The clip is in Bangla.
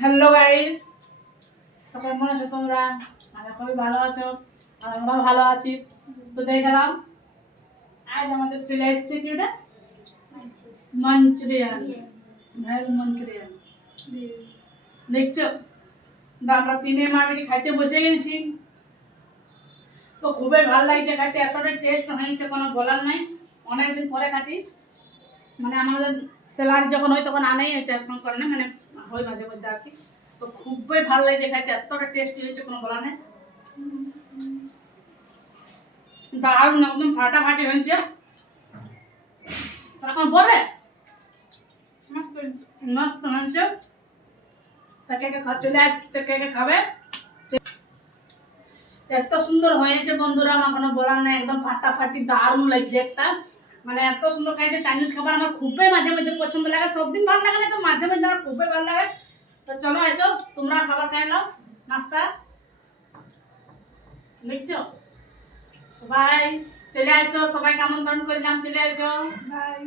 হ্যালো গাইস, তো কেমন আছো তোমরা? আশা করি ভালো আছো আর আমরাও ভালো আছি। তো দেখলাম আজ আমাদের চলে এসেছে কি ওটা মাঞ্চুরিয়ান, ভেজ মাঞ্চুরিয়ান। দেখছো, তো আমরা তিনে মা বেটি খাইতে বসে গেছি। তো খুবই ভালো লাগছে খাইতে, এতটা টেস্ট হয়েছে কোনো বলার নাই। অনেকদিন পরে খাচ্ছি, মানে আমাদের স্যালারি যখন হয় তখন আনেই হইতে শঙ্কর না, মানে হয় মাঝে মধ্যে আর কি। তো খুবই ভালো লাগছে খাইতে, এতটা টেস্টি হয়েছে কোনো বলার নেই। দারুণ, একদম ফাটাফাটি হয়েছে। তখন বলে মস্ত হয়েছে। তা কে কে চলে আসছে, কে কে খাবে? এত সুন্দর হয়েছে বন্ধুরা, আমার কোনো বলার নাই, একদম ফাটাফাটি দারুণ লাগছে একটা। মানে এত সুন্দর খাইতে, চাইনিজ খাবার আমার খুবই মাঝে মধ্যে পছন্দ লাগে। সব দিন ভালো লাগে না, তো মাঝে মধ্যে আমার খুবই ভালো লাগে। তো চলো এসো, তোমরা খাবার খাই নাও, নাস্তা। দেখছো সবাই চলে আসো, সবাইকে আমন্ত্রণ করলাম, চলে আসো। বাই।